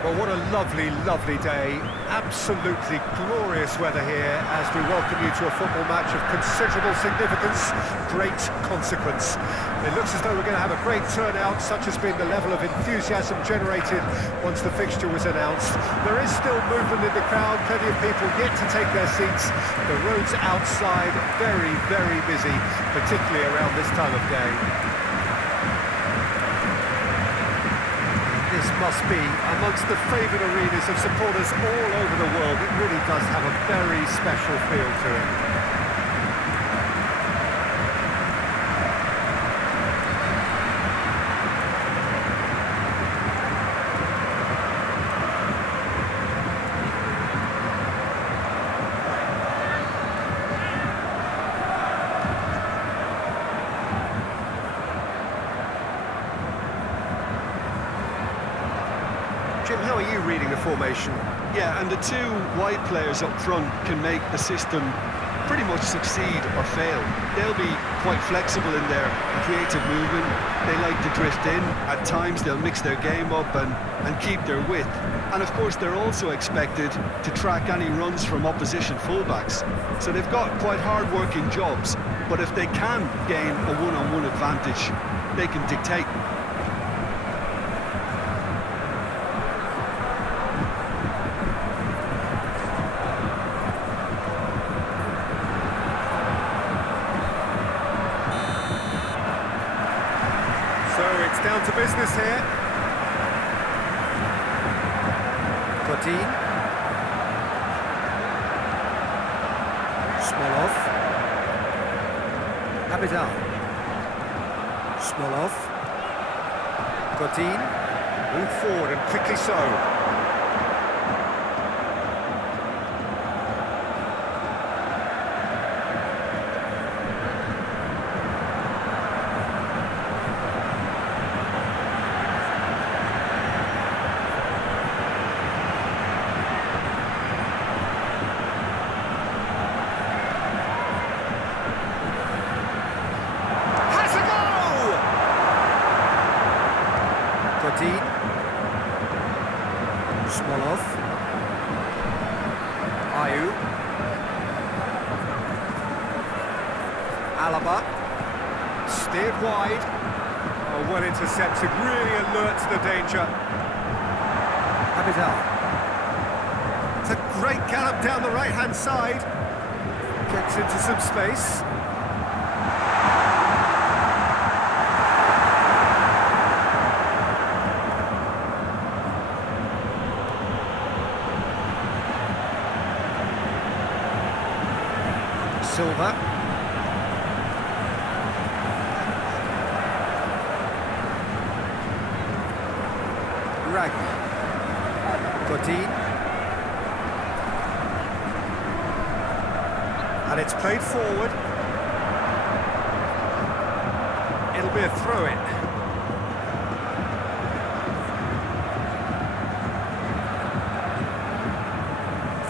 Well, what a lovely, lovely day. Absolutely glorious weather here as we welcome you to a football match of considerable significance, great consequence. It looks as though we're going to have a great turnout, such has been the level of enthusiasm generated once the fixture was announced. There is still movement in the crowd, plenty of people yet to take their seats. The roads outside very, very busy, particularly around this time of day. This must be amongst the favoured arenas of supporters all over the world. It really does have a very special feel to it. Jim, how are you reading the formation? Yeah, and the two wide players up front can make the system pretty much succeed or fail. They'll be quite flexible in their creative movement. They like to drift in. At times they'll mix their game up and keep their width. And of course they're also expected to track any runs from opposition fullbacks. So they've got quite hard-working jobs, but if they can gain a one-on-one advantage, they can dictate. It's down to business here. Godin. Smolov. Abidal. Smolov. Godin. Move forward and quickly so. Smolov. Ayew. Alaba. Steered wide. Oh, well intercepted, really alert to the danger. Abidal. It's a great gallop down the right-hand side. Gets into some space. Silva. Ragnar. Godin. And it's played forward. It'll be a throw-in.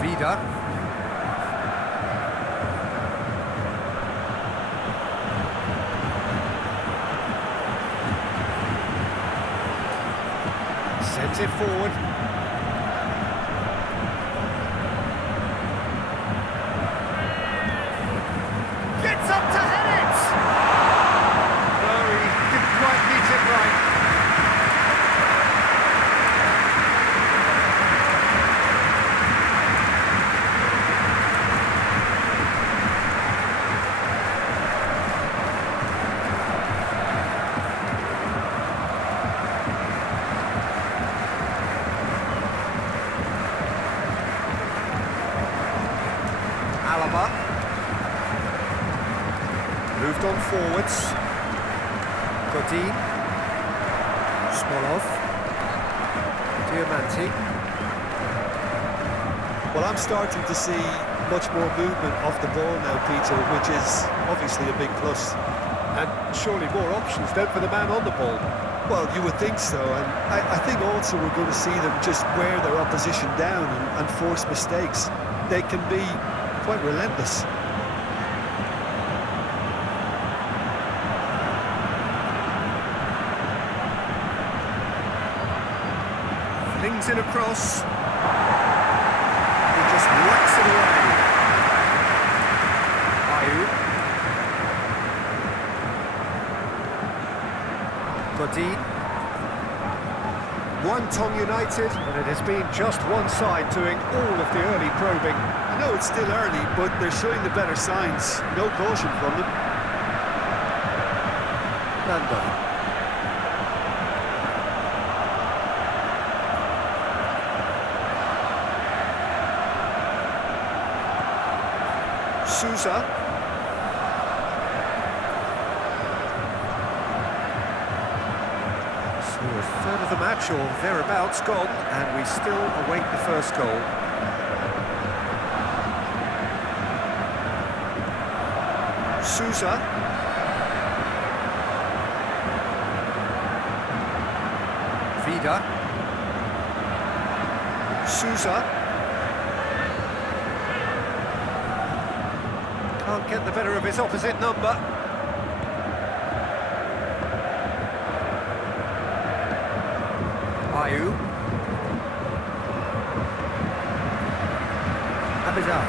Vida. Sends it forward. Gets up to head it! No, he didn't quite meet it right. Alaba. Moved on forwards. Godin. Smolov. Diamanti. Well, I'm starting to see much more movement off the ball now, Peter, which is obviously a big plus. And surely more options then for the man on the ball. Well, you would think so, and I think also we're going to see them just wear their opposition down and force mistakes. They can be quite relentless. Slings in across. He just whacks it away. Ayew. Godin. Tong United, and it has been just one side doing all of the early probing. I know it's still early, but they're showing the better signs. No caution from them. Nando. Sousa. So a third of the match or thereabouts gone, and we still await the first goal. Sousa. Vida. Sousa. Can't get the better of his opposite number. Ayew. Abidal.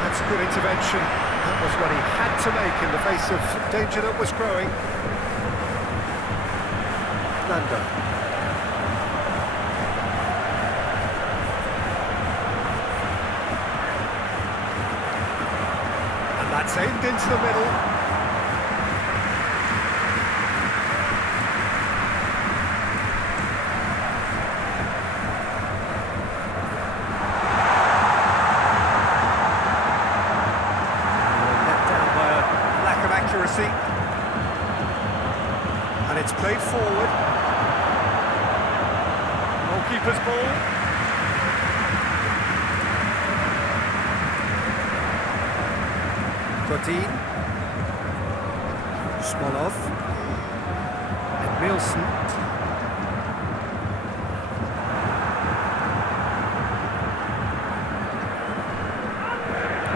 That's a good intervention. That was what he had to make in the face of danger that was growing. Nando. And that's aimed into the middle. And it's played forward. Goalkeeper's ball. Godin. Smolov. Edmilson.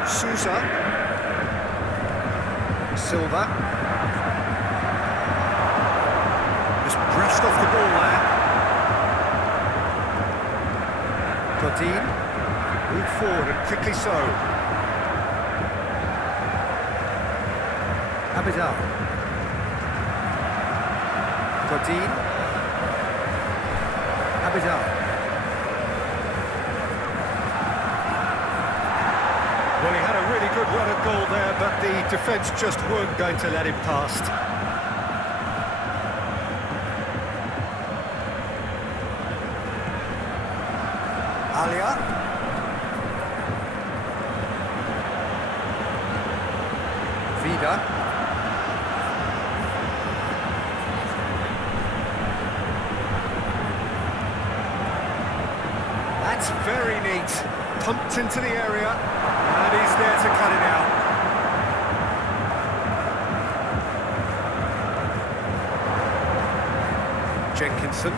Sousa. Silva. Just brushed off the ball there. Godin. Moved forward and quickly so. Abidal. Godin. Abidal. Well, he had a really good run at goal there, but the defence just weren't going to let him past. Alia. Vida. That's very neat. Pumped into the area, and he's there to cut it out. Jenkinson.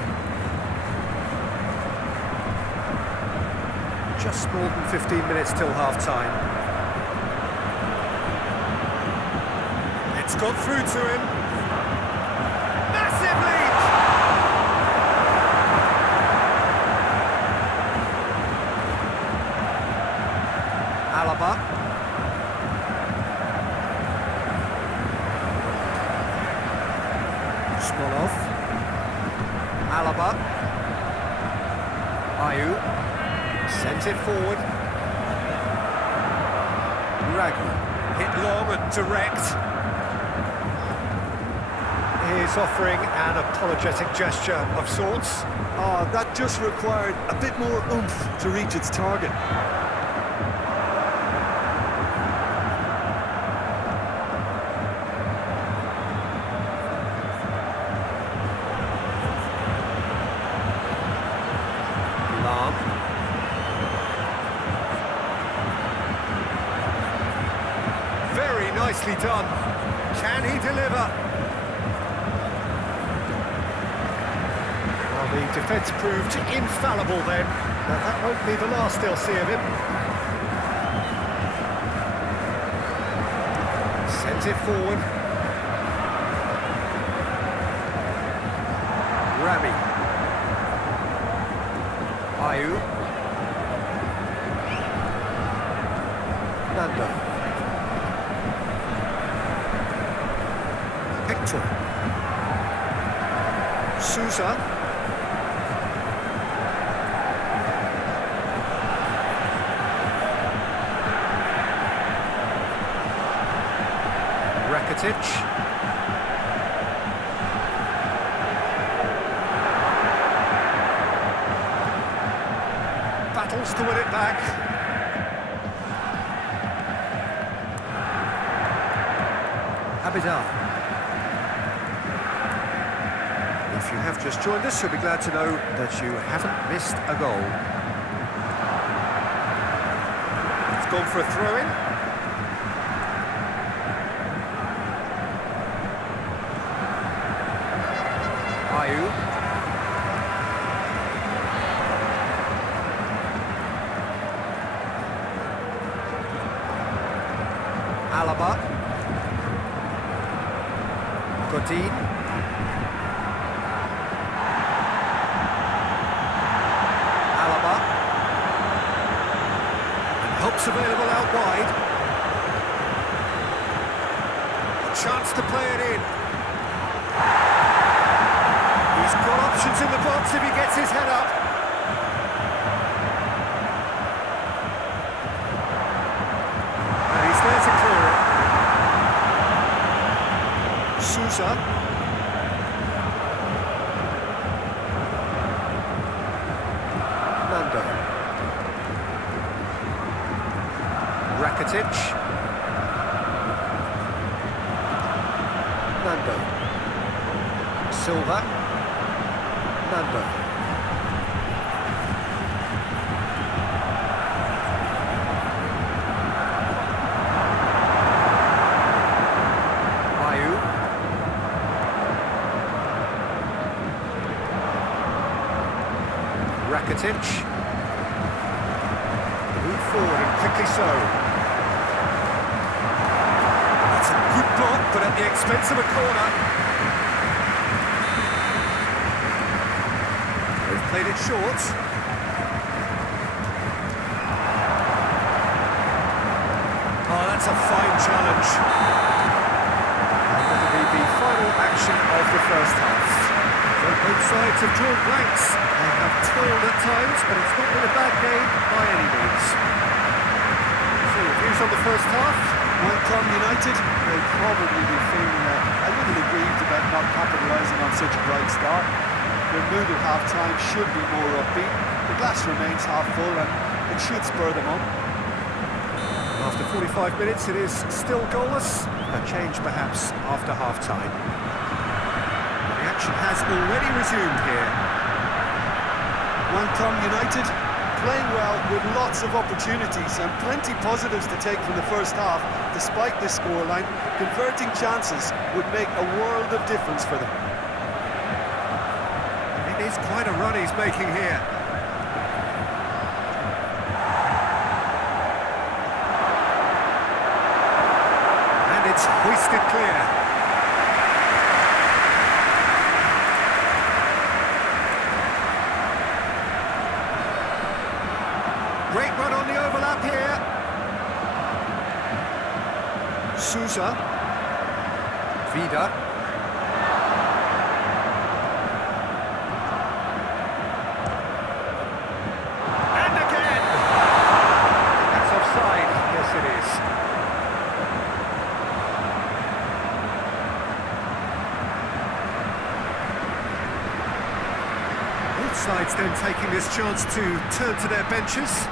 Just more than 15 minutes till half-time. It's got through to him. Massive lead! Alaba. Smolov. Alaba. Ayew. Sent it forward. Bagan. Hit long and direct. He's offering an apologetic gesture of sorts. Oh, that just required a bit more oomph to reach its target. Very nicely done. Can he deliver? Well, the defence proved infallible then. Now, that won't be the last they'll see of him. Sent it forward. Rami. Ayu. Nando. Hector. Sousa. Rakitic. Battles to win it back. Abidal. If you have just joined us, you'll be glad to know that you haven't missed a goal. It's gone for a throw-in. Ayu. Alaba. Godin. Alaba. And help's available out wide. A chance to play it in. He's got options in the box if he gets his head up. And he's there to clear it. Sousa. Nando. Rakitic. Nando. Silva. Nando. Ayu. Rakitic. Move forward and quickly so. That's a good block, but at the expense of a corner. They've played it short. Oh, that's a fine challenge. And that'll be the final action of the first half. So both sides have drawn blanks. They have toiled at times, but it's not been a bad game by any means. So, views on the first half? Wycombe United, they'll probably be feeling a little aggrieved about not capitalising on such a bright start. Their mood at half-time should be more upbeat. The glass remains half full and it should spur them on. After 45 minutes, it is still goalless. A change perhaps after half-time. The action has already resumed here. Wycombe United playing well with lots of opportunities and plenty positives to take from the first half. Despite this scoreline, converting chances would make a world of difference for them. It is quite a run he's making here. And it's hoisted clear. Great run on the overlap here. Sousa. Vida. And again! That's offside. Yes, it is. Both sides then taking this chance to turn to their benches.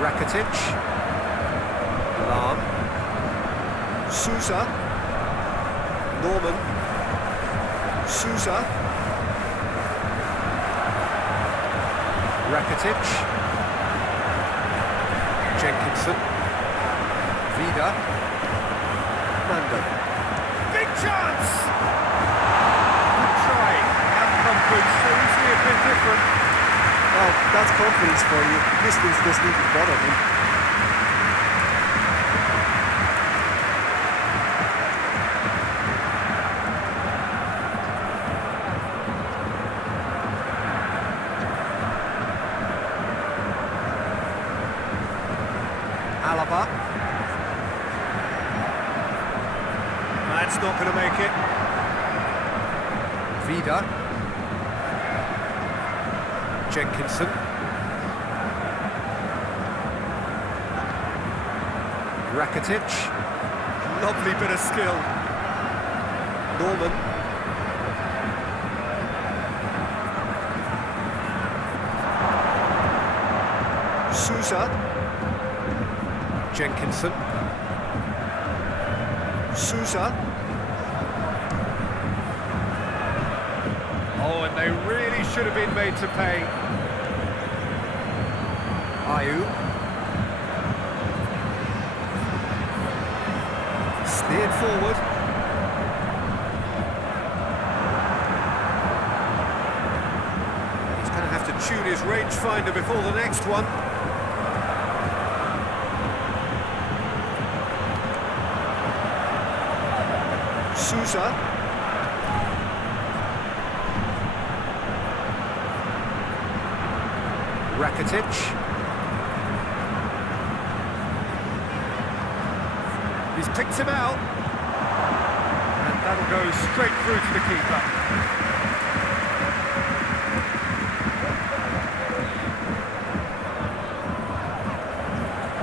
Rakitic, Lam, Sousa, Norman, Sousa, Rakitic, Jenkinson, Vida, Nando. Big chance! Good try. Outcome could so easily have been different. Well, That's confidence for you. Distance doesn't even bother me. Alaba. That's not going to make it. Vida. Jenkinson. Rakitic. Lovely bit of skill. Norman. Sousa. Jenkinson. Sousa. Oh, and they really should have been made to pay. Ayew. Steered forward. He's going to have to tune his rangefinder before the next one. Sousa. Rakitic. He's picked him out. And that'll go straight through to the keeper.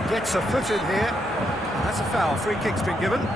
Gets a foot in here. That's a foul. Free kick's been given.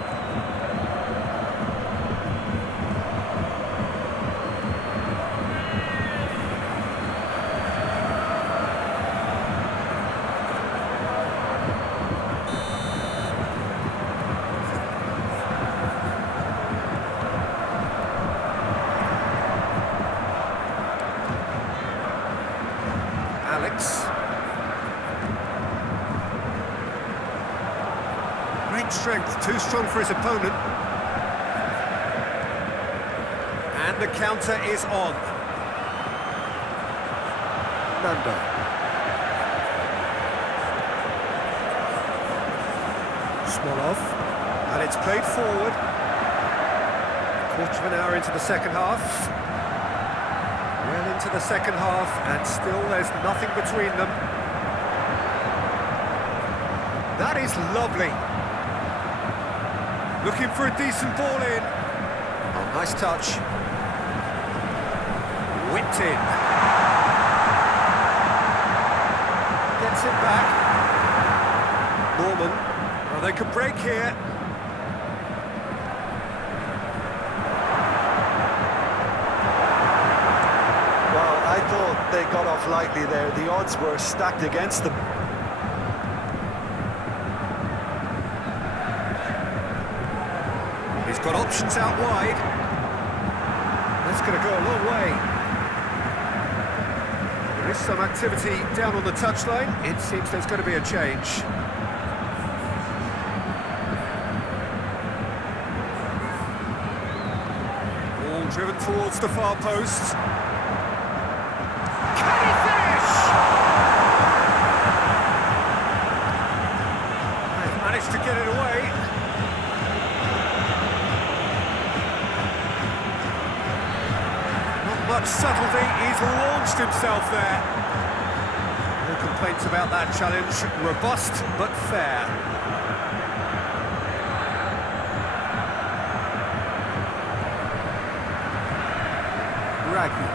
Great strength, too strong for his opponent. And the counter is on. Nando. Smolov. And it's played forward. Quarter of an hour into the second half. Well into the second half, and still there's nothing between them. That is lovely. Looking for a decent ball in. Oh, nice touch. Whipped in. Gets it back. Norman. Well, they could break here. Well, I thought they got off lightly there. The odds were stacked against them. He's got options out wide. That's going to go a long way. There is some activity down on the touchline. It seems there's going to be a change. Ball driven towards the far post. Can he finish? They've managed to get it away. Much subtlety, he's launched himself there. No complaints about that challenge. Robust but fair. Raggy.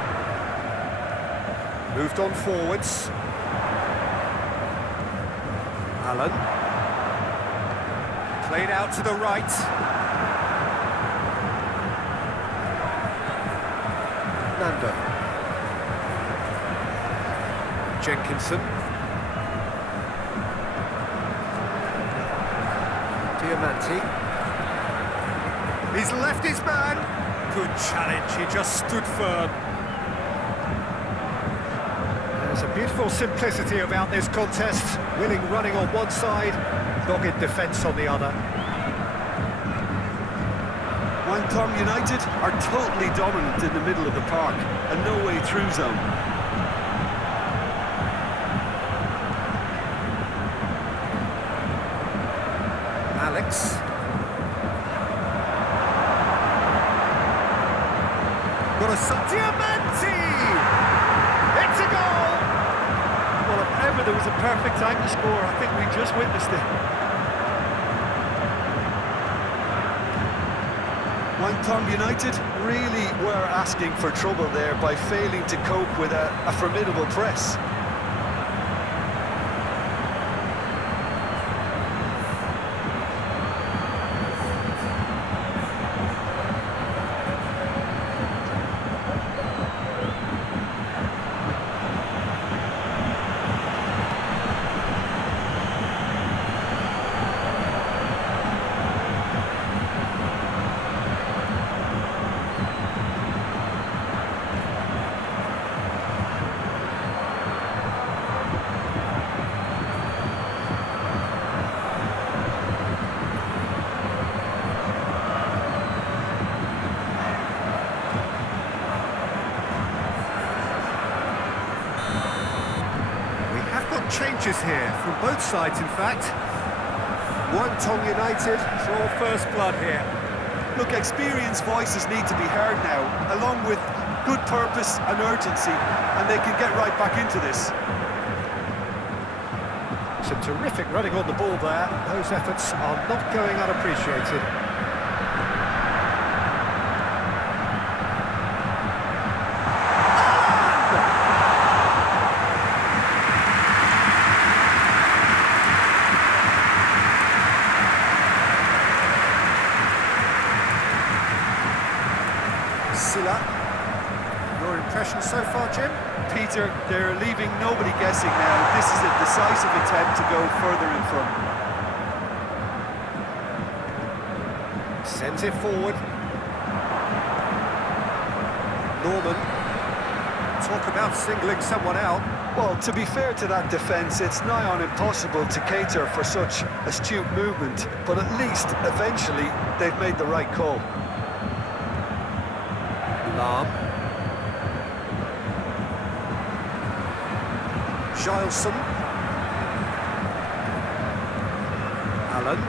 Moved on forwards. Allen. Played out to the right. Nando. Jenkinson. Diamanti. He's left his man. Good challenge, he just stood firm. There's a beautiful simplicity about this contest. Willing running on one side, dogged defence on the other. Wycombe United are totally dominant in the middle of the park, and no way through zone. Alex. Got a Diamante! It's a goal! Well, if ever there was a perfect time to score, I think we just witnessed it. Wycombe United really were asking for trouble there by failing to cope with a formidable press. Changes here from both sides, in fact. Wycombe United draw first blood here. Look, experienced voices need to be heard now, along with good purpose and urgency, and they can get right back into this. Some terrific running on the ball there. Those efforts are not going unappreciated. Your impression so far, Jim? Peter, they're leaving nobody guessing now. This is a decisive attempt to go further in front. Sends it forward. Norman. Talk about singling someone out. Well, to be fair to that defence, it's nigh on impossible to cater for such astute movement, but at least, eventually, they've made the right call. Lam. Gileson. Allen.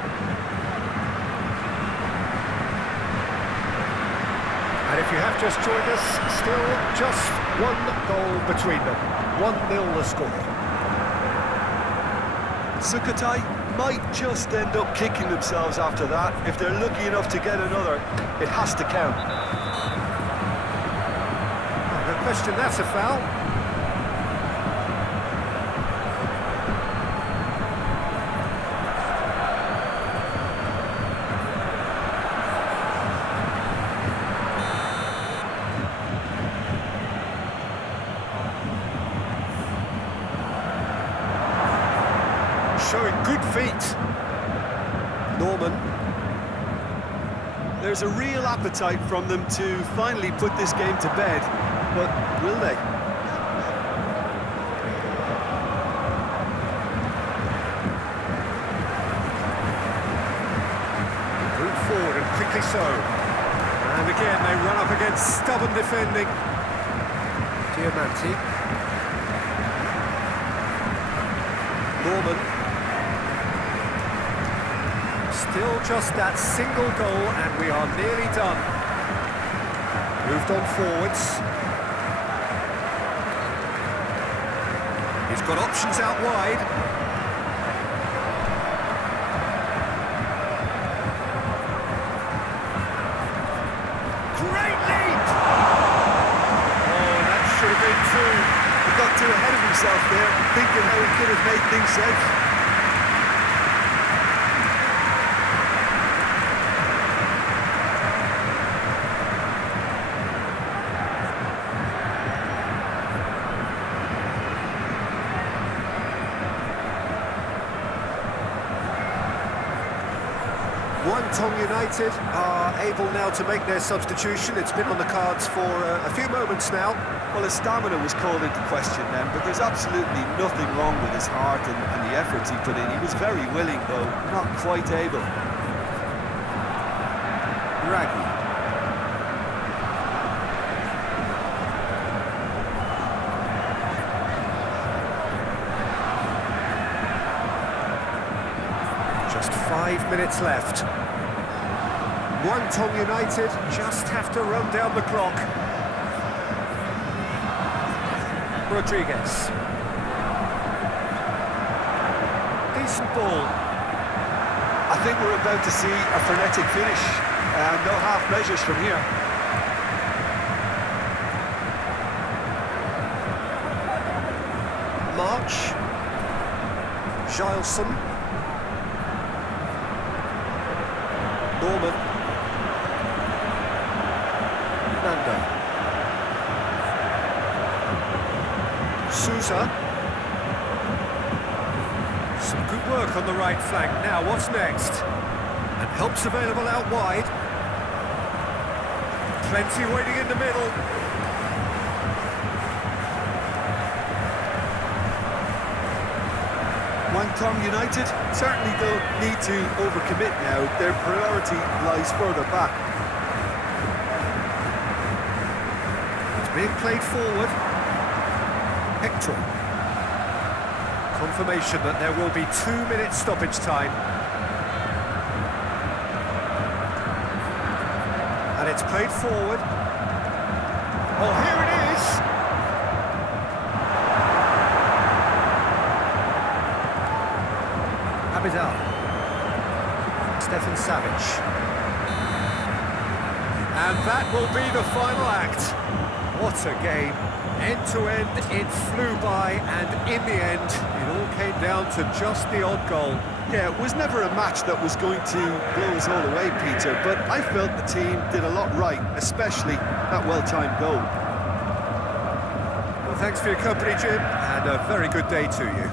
And if you have just joined us, still just one goal between them. 1-0 the score. Sukhothai might just end up kicking themselves after that. If they're lucky enough to get another, it has to count. No question that's a foul. Showing good feet. Norman. There's a real appetite from them to finally put this game to bed, but will they? Move forward and quickly so. And again they run up against stubborn defending. Diamante. Norman. Still just that single goal and we are nearly done. Moved on forwards. He's got options out wide. Great lead! Oh, that should have been two. He got too ahead of himself there, thinking how he could have made things safe. Wycombe United are able now to make their substitution. It's been on the cards for a few moments now. Well, his stamina was called into question then, but there's absolutely nothing wrong with his heart and the efforts he put in. He was very willing, though, not quite able. Raggy. Just 5 minutes left. Guangdong United just have to run down the clock. Rodriguez. Decent ball. I think we're about to see a frenetic finish, and no half measures from here. March. Gileson. Norman. Nando. Sousa. Some good work on the right flank. Now, what's next? And help's available out wide. Plenty waiting in the middle. Guangdong United certainly don't need to overcommit now. Their priority lies further back. It's being played forward. Hector. Confirmation that there will be 2 minutes stoppage time. And it's played forward. Oh, here it is! Abidal. Stefan Savic. And that will be the final act. What a game. End to end, it flew by, and in the end, it all came down to just the odd goal. Yeah, it was never a match that was going to blow us all away, Peter, but I felt the team did a lot right, especially that well-timed goal. Well, thanks for your company, Jim, and a very good day to you.